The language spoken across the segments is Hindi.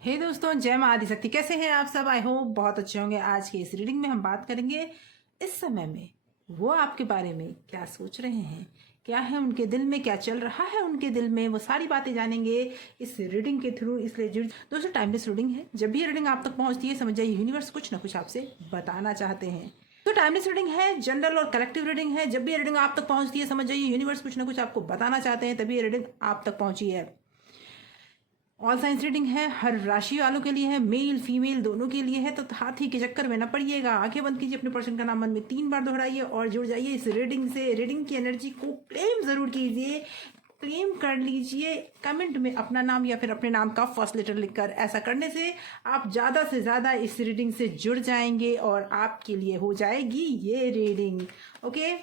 हे दोस्तों, जय मां आदिशक्ति। कैसे हैं आप सब? आई होप बहुत अच्छे होंगे। आज की इस रीडिंग में हम बात करेंगे इस समय में वो आपके बारे में क्या सोच रहे हैं, क्या है उनके दिल में, क्या चल रहा है उनके दिल में, वो सारी बातें जानेंगे इस रीडिंग के थ्रू। इसलिए जुड़ दोस्तों, टाइमलेस रीडिंग है। जब भी ये रीडिंग आप तक पहुंचती है, समझ जाइए यूनिवर्स कुछ ना कुछ आपसे बताना चाहते हैं। तो टाइमलेस रीडिंग है, जनरल और कलेक्टिव रीडिंग है। जब भी ये रीडिंग आप तक पहुंचती है, समझ जाइए यूनिवर्स कुछ ना कुछ आपको बताना चाहते हैं, तभी ये रीडिंग आप तक पहुंची है। ऑल साइंस रीडिंग है, हर राशि वालों के लिए है, मेल फीमेल दोनों के लिए है। तो हाथी के चक्कर में न पड़िएगा, आंखें बंद कीजिए, अपने पर्सन का नाम मन में 3 बार दोहराइए और जुड़ जाइए इस रीडिंग से। रीडिंग की एनर्जी को क्लेम जरूर कीजिए, क्लेम कर लीजिए कमेंट में अपना नाम या फिर अपने नाम का फर्स्ट लेटर लिखकर। ऐसा करने से आप ज़्यादा से ज़्यादा इस रीडिंग से जुड़ जाएंगे और आपके लिए हो जाएगी ये रीडिंग। ओके,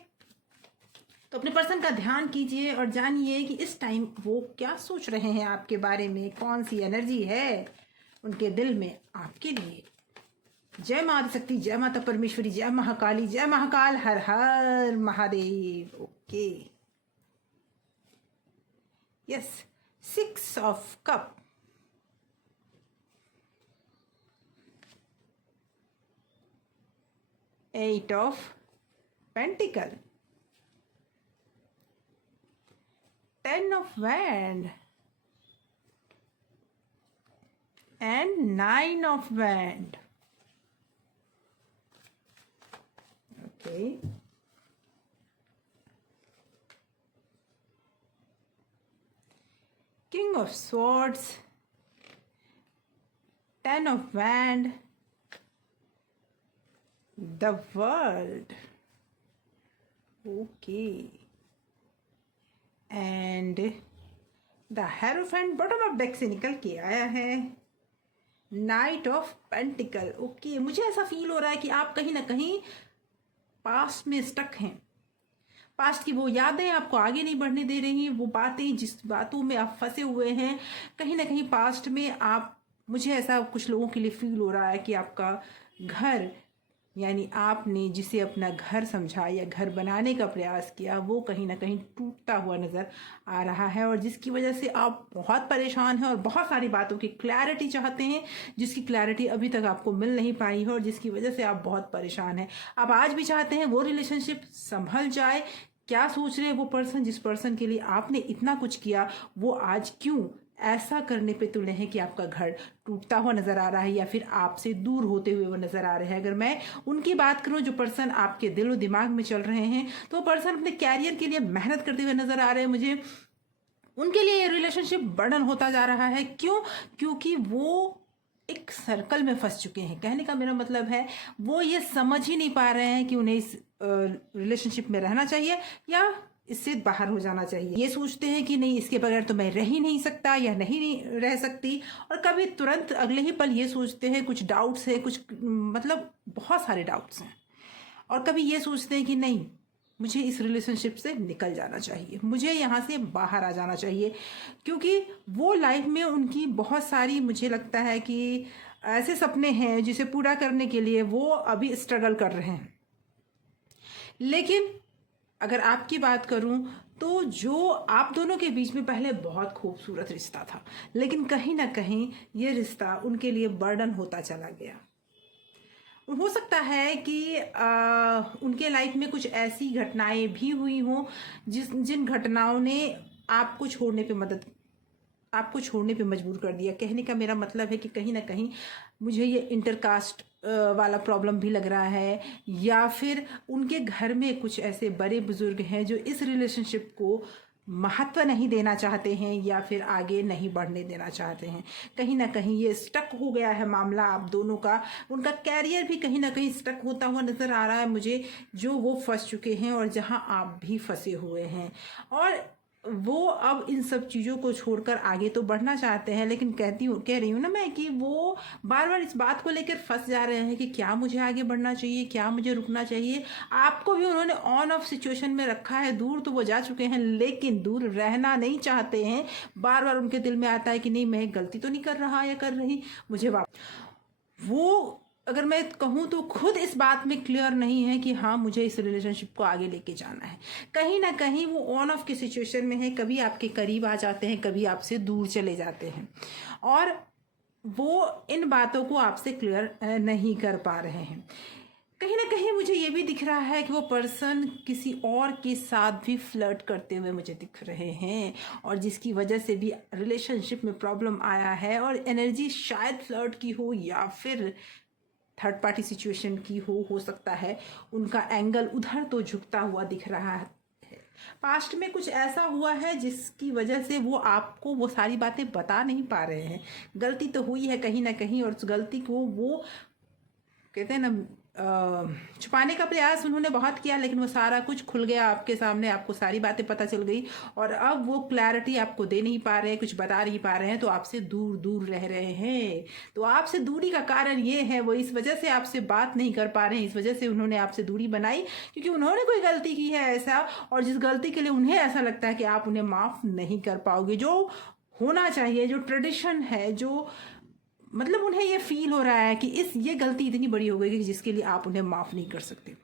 तो अपने पर्सन का ध्यान कीजिए और जानिए कि इस टाइम वो क्या सोच रहे हैं आपके बारे में, कौन सी एनर्जी है उनके दिल में आपके लिए। जय मां आदिशक्ति, जय माता परमेश्वरी, जय महाकाली, जय महाकाल, हर हर Mahadev. Okay, yes, 6 of cup, eight of pentacle, 10 of wand and 9 of wand. Okay, king of swords, 10 of wand, the world. Okay, and the hierophant bottom of deck से निकल के आया है, नाइट ऑफ पेंटिकल। ओके, मुझे ऐसा फील हो रहा है कि आप कहीं ना कहीं पास्ट में स्टक हैं। पास्ट की वो यादें आपको आगे नहीं बढ़ने दे रही हैं, वो बातें जिस बातों में आप फंसे हुए हैं कहीं ना कहीं पास्ट में आप, मुझे ऐसा कुछ लोगों के लिए फील हो रहा है कि आपका घर, यानी आपने जिसे अपना घर समझा या घर बनाने का प्रयास किया, वो कहीं ना कहीं टूटता हुआ नज़र आ रहा है और जिसकी वजह से आप बहुत परेशान हैं और बहुत सारी बातों की क्लैरिटी चाहते हैं, जिसकी क्लैरिटी अभी तक आपको मिल नहीं पाई है और जिसकी वजह से आप बहुत परेशान हैं। आप आज भी चाहते हैं वो रिलेशनशिप संभल जाए। क्या सोच रहे हैं वो पर्सन, जिस पर्सन के लिए आपने इतना कुछ किया, वो आज क्यों ऐसा करने पे तुले हैं कि आपका घर टूटता हुआ नजर आ रहा है या फिर आपसे दूर होते हुए वो नजर आ रहे हैं। अगर मैं उनकी बात करूं, जो पर्सन आपके दिल और दिमाग में चल रहे हैं, तो पर्सन अपने कैरियर के लिए मेहनत करते हुए नजर आ रहे हैं। मुझे उनके लिए ये रिलेशनशिप बर्डन होता जा रहा है। क्यों? क्योंकि वो एक सर्कल में फंस चुके हैं। कहने का मेरा मतलब है, वो ये समझ ही नहीं पा रहे हैं कि उन्हें इस रिलेशनशिप में रहना चाहिए या इससे बाहर हो जाना चाहिए। ये सोचते हैं कि नहीं, इसके बगैर तो मैं रह ही नहीं सकता या नहीं रह सकती, और कभी तुरंत अगले ही पल ये सोचते हैं, कुछ डाउट्स है, कुछ मतलब बहुत सारे डाउट्स हैं, और कभी ये सोचते हैं कि नहीं, मुझे इस रिलेशनशिप से निकल जाना चाहिए, मुझे यहाँ से बाहर आ जाना चाहिए। क्योंकि वो लाइफ में उनकी बहुत सारी, मुझे लगता है कि ऐसे सपने हैं जिसे पूरा करने के लिए वो अभी स्ट्रगल कर रहे हैं। लेकिन अगर आपकी बात करूं तो जो आप दोनों के बीच में पहले बहुत खूबसूरत रिश्ता था, लेकिन कहीं ना कहीं ये रिश्ता उनके लिए बर्डन होता चला गया। हो सकता है कि उनके लाइफ में कुछ ऐसी घटनाएं भी हुई हों जिन घटनाओं ने आपको छोड़ने पे मजबूर कर दिया। कहने का मेरा मतलब है कि कहीं ना कहीं मुझे ये इंटरकास्ट वाला प्रॉब्लम भी लग रहा है, या फिर उनके घर में कुछ ऐसे बड़े बुजुर्ग हैं जो इस रिलेशनशिप को महत्व नहीं देना चाहते हैं या फिर आगे नहीं बढ़ने देना चाहते हैं। कहीं ना कहीं ये स्टक हो गया है मामला आप दोनों का। उनका कैरियर भी कहीं ना कहीं स्टक होता हुआ नजर आ रहा है मुझे, जो वो फंस चुके हैं और जहां आप भी फंसे हुए हैं। और वो अब इन सब चीज़ों को छोड़कर आगे तो बढ़ना चाहते हैं, लेकिन कह रही हूँ ना मैं कि वो बार बार इस बात को लेकर फंस जा रहे हैं कि क्या मुझे आगे बढ़ना चाहिए, क्या मुझे रुकना चाहिए। आपको भी उन्होंने ऑन ऑफ सिचुएशन में रखा है, दूर तो वो जा चुके हैं लेकिन दूर रहना नहीं चाहते हैं। बार बार उनके दिल में आता है कि नहीं, मैं गलती तो नहीं कर रहा या कर रही, मुझे वो, अगर मैं कहूँ तो खुद इस बात में क्लियर नहीं है कि हाँ, मुझे इस रिलेशनशिप को आगे लेके जाना है। कहीं ना कहीं वो ऑन ऑफ की सिचुएशन में है, कभी आपके करीब आ जाते हैं, कभी आपसे दूर चले जाते हैं। और वो इन बातों को आपसे क्लियर नहीं कर पा रहे हैं। कहीं ना कहीं मुझे ये भी दिख रहा है कि वो पर्सन किसी और के साथ भी फ्लर्ट करते हुए मुझे दिख रहे हैं, और जिसकी वजह से भी रिलेशनशिप में प्रॉब्लम आया है। और एनर्जी शायद फ्लर्ट की हो या फिर थर्ड पार्टी सिचुएशन की हो सकता है उनका एंगल उधर तो झुकता हुआ दिख रहा है। पास्ट में कुछ ऐसा हुआ है जिसकी वजह से वो आपको वो सारी बातें बता नहीं पा रहे हैं। गलती तो हुई है कहीं ना कहीं, और उस गलती को वो कहते हैं ना छुपाने का प्रयास उन्होंने बहुत किया, लेकिन वो सारा कुछ खुल गया आपके सामने, आपको सारी बातें पता चल गई। और अब वो क्लैरिटी आपको दे नहीं पा रहे हैं, कुछ बता नहीं पा रहे हैं, तो आपसे दूर दूर रह रहे हैं। तो आपसे दूरी का कारण ये है, वो इस वजह से आपसे बात नहीं कर पा रहे हैं, इस वजह से उन्होंने आपसे दूरी बनाई क्योंकि उन्होंने कोई गलती की है ऐसा, और जिस गलती के लिए उन्हें ऐसा लगता है कि आप उन्हें माफ़ नहीं कर पाओगे। जो होना चाहिए, जो ट्रेडिशन है, जो मतलब उन्हें ये फील हो रहा है कि ये गलती इतनी बड़ी हो गई कि जिसके लिए आप उन्हें माफ़ नहीं कर सकते।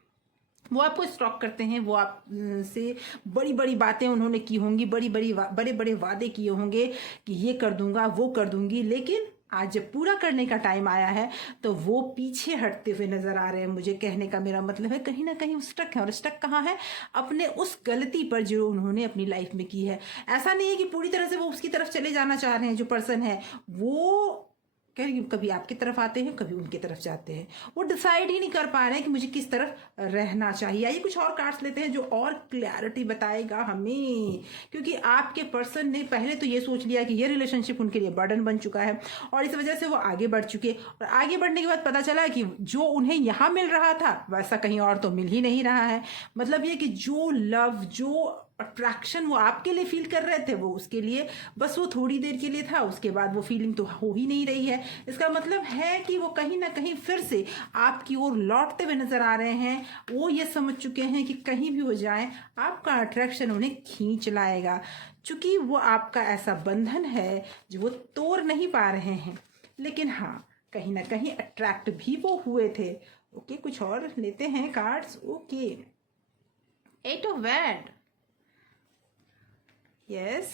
वो आपको स्टॉक करते हैं, वो आप से बड़ी बड़ी बातें उन्होंने की होंगी, बड़े बड़े वादे किए होंगे कि ये कर दूंगा वो कर दूंगी, लेकिन आज जब पूरा करने का टाइम आया है तो वो पीछे हटते हुए नजर आ रहे हैं। मुझे कहने का मेरा मतलब है कहीं ना कहीं स्टक है, और स्टक कहाँ है? अपने उस गलती पर जो उन्होंने अपनी लाइफ में की है। ऐसा नहीं है कि पूरी तरह से वो उसकी तरफ चले जाना चाह रहे हैं। जो पर्सन है वो कभी आपकी तरफ आते हैं, कभी उनकी तरफ जाते हैं। वो डिसाइड ही नहीं कर पा रहे हैं कि मुझे किस तरफ रहना चाहिए। आइए कुछ और कार्ड्स लेते हैं जो और क्लैरिटी बताएगा हमें, क्योंकि आपके पर्सन ने पहले तो ये सोच लिया कि ये रिलेशनशिप उनके लिए बर्डन बन चुका है, और इस वजह से वो आगे बढ़ चुके। और आगे बढ़ने के बाद पता चला कि जो उन्हें यहाँ मिल रहा था वैसा कहीं और तो मिल ही नहीं रहा है। मतलब ये कि जो लव, जो अट्रैक्शन वो आपके लिए फील कर रहे थे, वो उसके लिए बस वो थोड़ी देर के लिए था, उसके बाद वो फीलिंग तो हो ही नहीं रही है। इसका मतलब है कि वो कहीं ना कहीं फिर से आपकी ओर लौटते हुए नजर आ रहे हैं। वो ये समझ चुके हैं कि कहीं भी हो जाए आपका अट्रैक्शन उन्हें खींच लाएगा, क्योंकि वो आपका ऐसा बंधन है जो वो तोड़ नहीं पा रहे हैं। लेकिन हाँ, कहीं ना कहीं अट्रैक्ट भी वो हुए थे। ओके, कुछ और लेते हैं cards. Okay, 8 of wand, yes,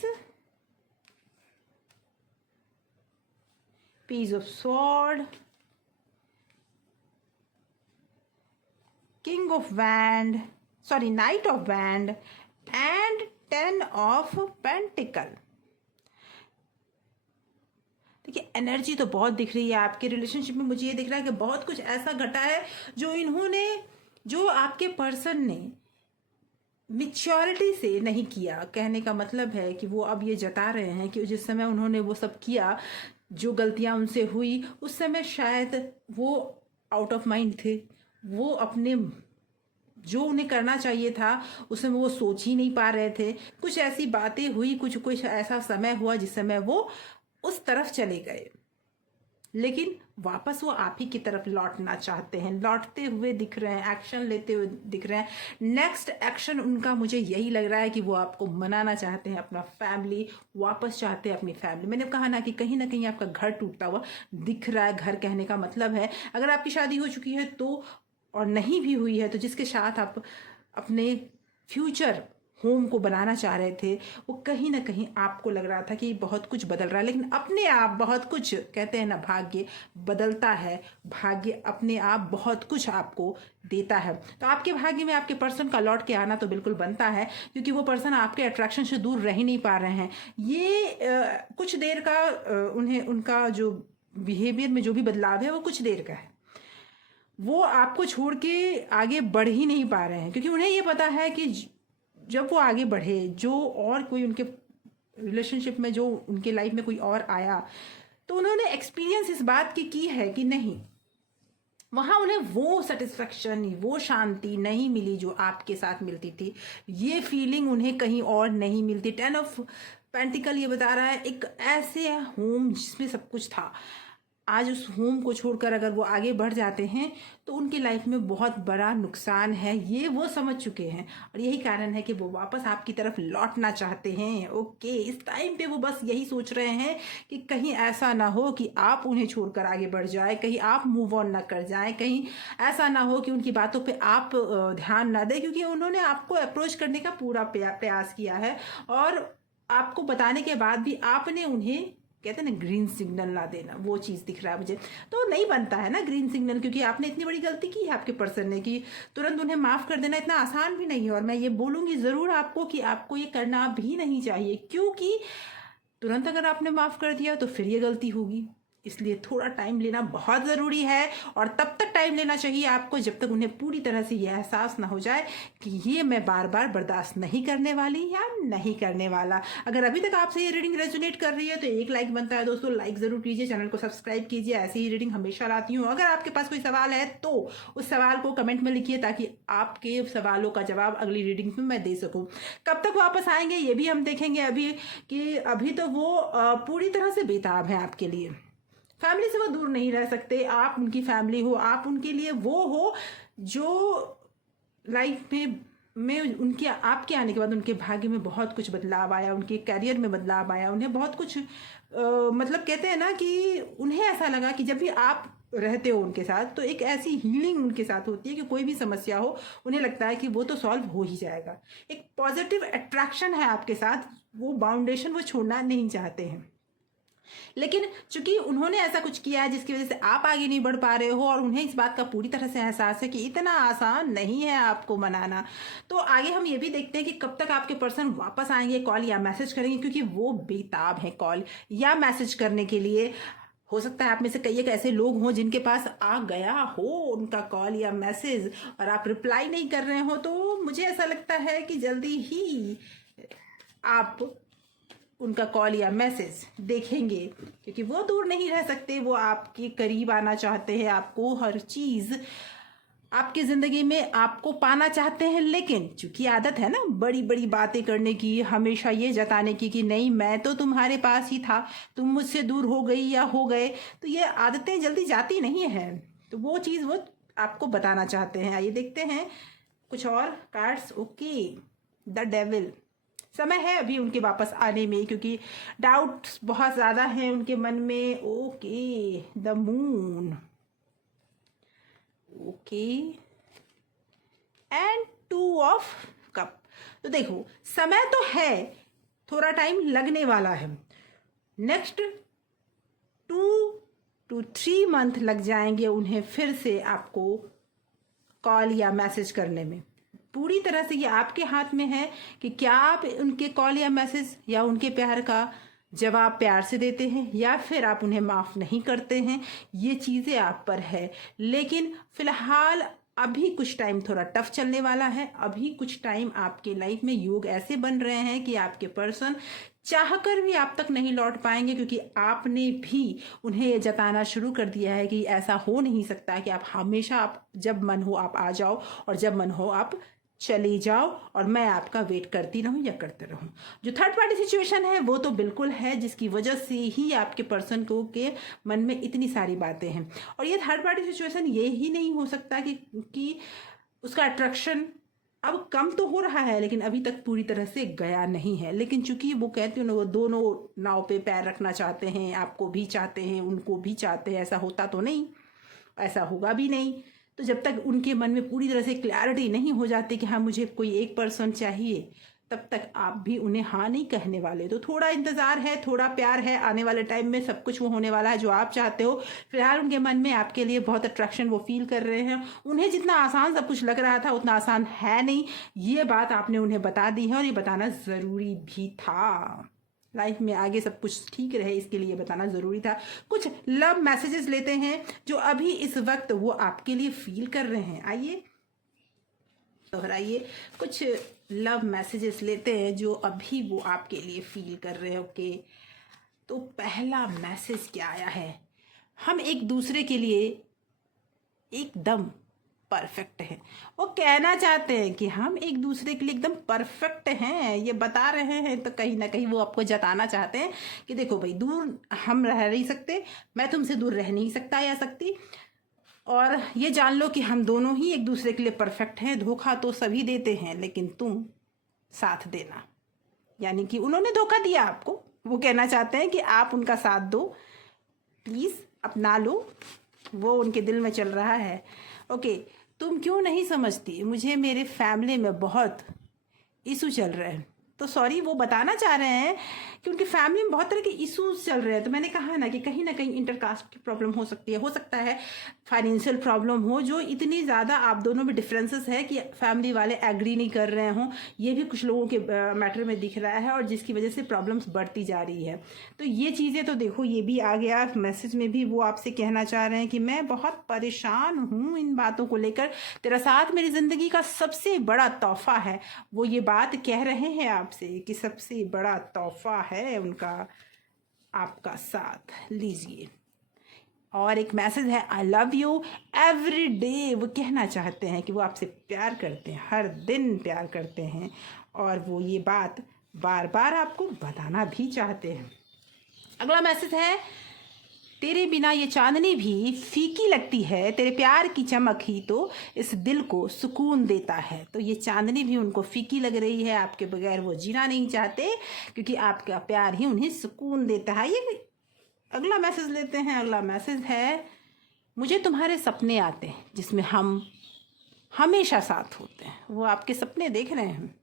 Page of Sword, King of Wand, sorry, Knight of Wand, and 10 of Pentacle. देखिए, एनर्जी तो बहुत दिख रही है आपके रिलेशनशिप में। मुझे ये दिख रहा है कि बहुत कुछ ऐसा घटा है जो आपके पर्सन ने मैच्योरिटी से नहीं किया। कहने का मतलब है कि वो अब ये जता रहे हैं कि जिस समय उन्होंने वो सब किया, जो गलतियां उनसे हुई, उस समय शायद वो आउट ऑफ माइंड थे। वो अपने जो उन्हें करना चाहिए था उस समय वो सोच ही नहीं पा रहे थे। कुछ ऐसी बातें हुई, कुछ ऐसा समय हुआ जिस समय वो उस तरफ चले गए, लेकिन वापस वो आप ही की तरफ लौटना चाहते हैं। लौटते हुए दिख रहे हैं, एक्शन लेते हुए दिख रहे हैं। नेक्स्ट एक्शन उनका मुझे यही लग रहा है कि वो आपको मनाना चाहते हैं, अपना फैमिली वापस चाहते हैं, अपनी फैमिली। मैंने कहा ना कि कहीं ना कहीं आपका घर टूटता हुआ दिख रहा है। घर कहने का मतलब है अगर आपकी शादी हो चुकी है तो, और नहीं भी हुई है तो जिसके साथ आप अपने फ्यूचर होम को बनाना चाह रहे थे, वो कहीं ना कहीं आपको लग रहा था कि बहुत कुछ बदल रहा है, लेकिन अपने आप बहुत कुछ, कहते हैं ना भाग्य बदलता है, भाग्य अपने आप बहुत कुछ आपको देता है। तो आपके भाग्य में आपके पर्सन का लौट के आना तो बिल्कुल बनता है, क्योंकि वो पर्सन आपके अट्रैक्शन से दूर रह ही नहीं पा रहे हैं। ये कुछ देर का उन्हें, उनका जो बिहेवियर में जो भी बदलाव है वो कुछ देर का है। वो आपको छोड़ के आगे बढ़ ही नहीं पा रहे हैं, क्योंकि उन्हें ये पता है कि जब वो आगे बढ़े, जो और कोई उनके रिलेशनशिप में, जो उनके लाइफ में कोई और आया, तो उन्होंने एक्सपीरियंस इस बात की है कि नहीं, वहाँ उन्हें वो सेटिस्फेक्शन, वो शांति नहीं मिली जो आपके साथ मिलती थी। ये फीलिंग उन्हें कहीं और नहीं मिलती। 10 ऑफ पेंटिकल ये बता रहा है एक ऐसे होम जिसमें सब कुछ था, आज उस होम को छोड़कर अगर वो आगे बढ़ जाते हैं तो उनकी लाइफ में बहुत बड़ा नुकसान है, ये वो समझ चुके हैं। और यही कारण है कि वो वापस आपकी तरफ लौटना चाहते हैं। ओके, इस टाइम पे वो बस यही सोच रहे हैं कि कहीं ऐसा ना हो कि आप उन्हें छोड़कर आगे बढ़ जाए, कहीं आप मूव ऑन ना कर जाएं, कहीं ऐसा ना हो कि उनकी बातों पे आप ध्यान ना दें, क्योंकि उन्होंने आपको अप्रोच करने का पूरा प्रयास किया है, और आपको बताने के बाद भी आपने उन्हें कहते हैं ना ग्रीन सिग्नल ला देना, वो चीज़ दिख रहा है मुझे। तो नहीं बनता है ना ग्रीन सिग्नल, क्योंकि आपने इतनी बड़ी गलती की है आपके पर्सन ने कि तुरंत उन्हें माफ़ कर देना इतना आसान भी नहीं है। और मैं ये बोलूँगी ज़रूर आपको कि आपको ये करना भी नहीं चाहिए, क्योंकि तुरंत अगर आपने माफ़ कर दिया तो फिर ये गलती होगी। इसलिए थोड़ा टाइम लेना बहुत ज़रूरी है, और तब तक टाइम लेना चाहिए आपको जब तक उन्हें पूरी तरह से यह एहसास ना हो जाए कि ये मैं बार बार बर्दाश्त नहीं करने वाली या नहीं करने वाला। अगर अभी तक आपसे ये रीडिंग रेजोनेट कर रही है तो एक लाइक बनता है दोस्तों, लाइक ज़रूर कीजिए, चैनल को सब्सक्राइब कीजिए। ऐसी ही रीडिंग हमेशा लाती हूँ। अगर आपके पास कोई सवाल है तो उस सवाल को कमेंट में लिखिए, ताकि आपके सवालों का जवाब अगली रीडिंग में मैं दे सकूँ। कब तक वापस आएंगे ये भी हम देखेंगे अभी, कि अभी तो वो पूरी तरह से बेताब है आपके लिए। फैमिली से वो दूर नहीं रह सकते, आप उनकी फैमिली हो, आप उनके लिए वो हो जो लाइफ में उनके आपके आने के बाद उनके भाग्य में बहुत कुछ बदलाव आया, उनके करियर में बदलाव आया, उन्हें बहुत कुछ मतलब कहते हैं ना कि उन्हें ऐसा लगा कि जब भी आप रहते हो उनके साथ तो एक ऐसी हीलिंग उनके साथ होती है कि कोई भी समस्या हो उन्हें लगता है कि वो तो सॉल्व हो ही जाएगा। एक पॉजिटिव अट्रैक्शन है आपके साथ, वो बाउंडेशन वो छोड़ना नहीं चाहते हैं। लेकिन चूंकि उन्होंने ऐसा कुछ किया है जिसकी वजह से आप आगे नहीं बढ़ पा रहे हो, और उन्हें इस बात का पूरी तरह से एहसास है कि इतना आसान नहीं है आपको मनाना, तो आगे हम ये भी देखते हैं कि कब तक आपके पर्सन वापस आएंगे, कॉल या मैसेज करेंगे, क्योंकि वो बेताब है कॉल या मैसेज करने के लिए। हो सकता है आप में से कई एक ऐसे लोग हों जिनके पास आ गया हो उनका कॉल या मैसेज और आप रिप्लाई नहीं कर रहे हो, तो मुझे ऐसा लगता है कि जल्दी ही आप उनका कॉल या मैसेज देखेंगे, क्योंकि वो दूर नहीं रह सकते, वो आपके करीब आना चाहते हैं, आपको हर चीज़ आपकी ज़िंदगी में आपको पाना चाहते हैं। लेकिन चूंकि आदत है ना बड़ी बड़ी बातें करने की, हमेशा ये जताने की कि नहीं मैं तो तुम्हारे पास ही था, तुम मुझसे दूर हो गई या हो गए, तो ये आदतें जल्दी जाती नहीं हैं, तो वो चीज़ वो आपको बताना चाहते हैं। आइए देखते हैं कुछ और कार्ड्स। ओके, द डेविल, समय है अभी उनके वापस आने में, क्योंकि डाउट्स बहुत ज़्यादा हैं उनके मन में। Okay, the moon, okay, and 2 of cup. तो देखो समय तो है, थोड़ा टाइम लगने वाला है, नेक्स्ट 2 to 3 मंथ लग जाएंगे उन्हें फिर से आपको कॉल या मैसेज करने में। पूरी तरह से ये आपके हाथ में है कि क्या आप उनके कॉल या मैसेज या उनके प्यार का जवाब प्यार से देते हैं या फिर आप उन्हें माफ़ नहीं करते हैं। ये चीज़ें आप पर है, लेकिन फिलहाल अभी कुछ टाइम थोड़ा टफ चलने वाला है। अभी कुछ टाइम आपके लाइफ में योग ऐसे बन रहे हैं कि आपके पर्सन चाहकर भी आप तक नहीं लौट पाएंगे, क्योंकि आपने भी उन्हें ये जताना शुरू कर दिया है कि ऐसा हो नहीं सकता कि आप हमेशा, आप जब मन हो आप आ जाओ और जब मन हो आप चले जाओ और मैं आपका वेट करती रहूं या करते रहूं। जो थर्ड पार्टी सिचुएशन है वो तो बिल्कुल है, जिसकी वजह से ही आपके पर्सन को के मन में इतनी सारी बातें हैं। और ये थर्ड पार्टी सिचुएशन ये ही नहीं हो सकता कि उसका अट्रैक्शन अब कम तो हो रहा है लेकिन अभी तक पूरी तरह से गया नहीं है। लेकिन चूंकि वो कहती हूँ वो दोनों नाव पे पैर रखना चाहते हैं, आपको भी चाहते हैं उनको भी चाहते हैं, ऐसा होता तो नहीं, ऐसा होगा भी नहीं। तो जब तक उनके मन में पूरी तरह से क्लैरिटी नहीं हो जाती कि हाँ मुझे कोई एक पर्सन चाहिए, तब तक आप भी उन्हें हाँ नहीं कहने वाले। तो थोड़ा इंतज़ार है, थोड़ा प्यार है, आने वाले टाइम में सब कुछ वो होने वाला है जो आप चाहते हो। फिलहाल उनके मन में आपके लिए बहुत अट्रैक्शन वो फील कर रहे हैं। उन्हें जितना आसान सब कुछ लग रहा था उतना आसान है नहीं, ये बात आपने उन्हें बता दी है और ये बताना ज़रूरी भी था। लाइफ में आगे सब कुछ ठीक रहे इसके लिए बताना ज़रूरी था। कुछ लव मैसेजेस लेते हैं जो अभी इस वक्त वो आपके लिए फील कर रहे हैं। आइए दोहराइए, कुछ लव मैसेजेस लेते हैं जो अभी वो आपके लिए फील कर रहे हैं। ओके, तो पहला मैसेज क्या आया है, हम एक दूसरे के लिए एकदम परफेक्ट है। वो कहना चाहते हैं कि हम एक दूसरे के लिए एकदम परफेक्ट हैं, ये बता रहे हैं। तो कहीं ना कहीं वो आपको जताना चाहते हैं कि देखो भाई, दूर हम रह नहीं सकते, मैं तुमसे दूर रह नहीं सकता या सकती, और ये जान लो कि हम दोनों ही एक दूसरे के लिए परफेक्ट हैं। धोखा तो सभी देते हैं लेकिन तुम साथ देना, यानी कि उन्होंने धोखा दिया आपको, वो कहना चाहते हैं कि आप उनका साथ दो, प्लीज़ अपना लो, वो उनके दिल में चल रहा है। ओके, तुम क्यों नहीं समझती, मुझे मेरे फैमिली में बहुत इशू चल रहे हैं, तो सॉरी, वो बताना चाह रहे हैं कि उनकी फैमिली में बहुत तरह के इश्यूज चल रहे हैं। तो मैंने कहा ना कि कहीं ना कहीं इंटरकास्ट की प्रॉब्लम हो सकती है, हो सकता है फाइनेंशियल प्रॉब्लम हो, जो इतनी ज़्यादा आप दोनों में डिफरेंसेस है कि फैमिली वाले एग्री नहीं कर रहे हों। ये भी कुछ लोगों के मैटर में दिख रहा है, और जिसकी वजह से प्रॉब्लम्स बढ़ती जा रही है। तो ये चीज़ें तो देखो, ये भी आ गया मैसेज में भी, वो आपसे कहना चाह रहे हैं कि मैं बहुत परेशान हूँ इन बातों को लेकर, तेरा साथ मेरी ज़िंदगी का सबसे बड़ा तोहफा है। वो ये बात कह रहे हैं आपसे कि सबसे बड़ा तोहफा है उनका आपका साथ, लीजिए। और एक मैसेज है, I love you every day. वो कहना चाहते हैं कि वो आपसे प्यार करते हैं, हर दिन प्यार करते हैं, और वो ये बात बार बार आपको बताना भी चाहते हैं। अगला मैसेज है, तेरे बिना ये चांदनी भी फीकी लगती है, तेरे प्यार की चमक ही तो इस दिल को सुकून देता है। तो ये चांदनी भी उनको फीकी लग रही है, आपके बगैर वो जीना नहीं चाहते, क्योंकि आपका प्यार ही उन्हें सुकून देता है। ये अगला मैसेज लेते हैं। अगला मैसेज है, मुझे तुम्हारे सपने आते हैं जिसमें हम हमेशा साथ होते हैं। वो आपके सपने देख रहे हैं।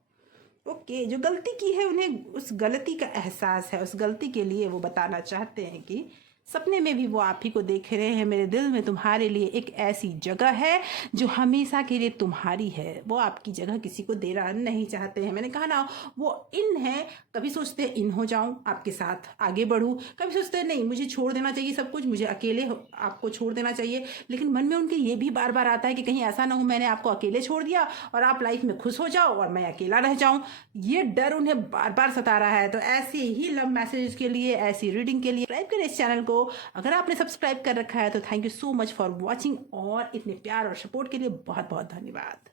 ओके, जो गलती की है उन्हें उस गलती का एहसास है, उस गलती के लिए वो बताना चाहते हैं कि सपने में भी वो आप ही को देख रहे हैं। मेरे दिल में तुम्हारे लिए एक ऐसी जगह है जो हमेशा के लिए तुम्हारी है। वो आपकी जगह किसी को देना नहीं चाहते हैं। मैंने कहा ना, वो इन है, कभी सोचते हैं इन हो जाऊं, आपके साथ आगे बढ़ूं, कभी सोचते हैं नहीं, मुझे छोड़ देना चाहिए सब कुछ, मुझे अकेले आपको छोड़ देना चाहिए। लेकिन मन में उनके ये भी बार बार आता है कि कहीं ऐसा ना हो मैंने आपको अकेले छोड़ दिया और आप लाइफ में खुश हो जाओ और मैं अकेला रह जाऊं। ये डर उन्हें बार बार सता रहा है। तो ऐसे ही लव मैसेज के लिए, ऐसी रीडिंग के लिए सब्सक्राइब करें इस चैनल को। अगर आपने सब्सक्राइब कर रखा है तो thank you so much for watching, और इतने प्यार और सपोर्ट के लिए बहुत बहुत धन्यवाद।